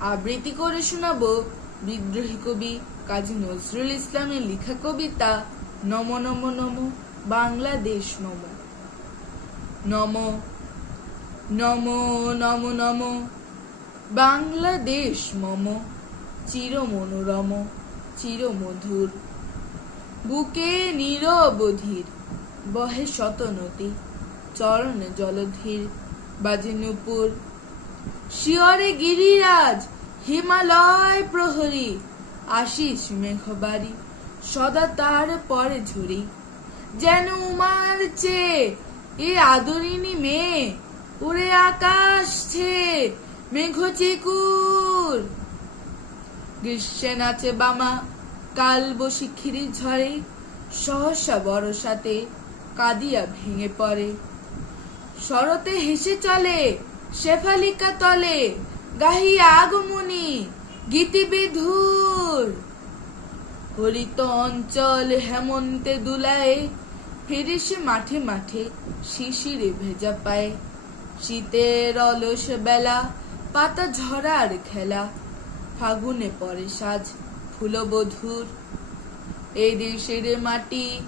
আবৃত্তি করে শোনাবো বিদ্রোহী কবি কাজী নজরুল ইসলামের লেখা কবিতা নমো নমো নমো বাংলাদেশ নমো। নমো নমো নমো নমো বাংলাদেশ মম, চির মনোরম চির মধুর। বুকে নিরবধির বহে শত নদী, চরণে জলধীর বাজে নূপুর। শিয়রে গিরিরাজ হিমালয় প্রহরী, আশিস মেঘবাড়ি সদা তার পরে ঝুরি। যেন উমার চেয়ে এ আদরিনী মেয়ে, উড়ে আকাশ ছেয়ে মেঘ চিকুর। গ্রীষ্মে নাচে বামা কাল বশিখির ঝড়ে, সহসা বরসাতে কাঁদিয়া ভেঙে পড়ে। শরতে হেসে চলে শেফালিকা তলে, গাহিয়া আগমনী গীতিবিধুর। হরিত অঞ্চল হেমন্তে দুলায়, ফিরিসে মাঠে মাঠে শিশিরে ভেজা পায়। শীতের অলস বেলা পাতা ঝরার খেলা, ফাগুনে পরে সাজ ফুলবধূর। এই দেশের মাটি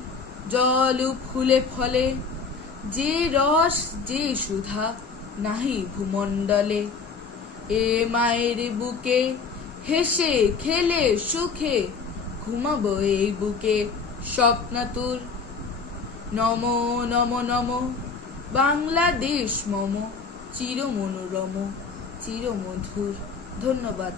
জল ফুলে ফলে, যে রস যে সুধা নাহি ভূমণ্ডলে। এ মায়ের বুকে হেসে খেলে সুখে, ঘুমাবো এই বুকে স্বপ্নাতুর। নমো নমো নমো বাংলাদেশ মম, চির মনোরম চির মধুর। ধন্যবাদ।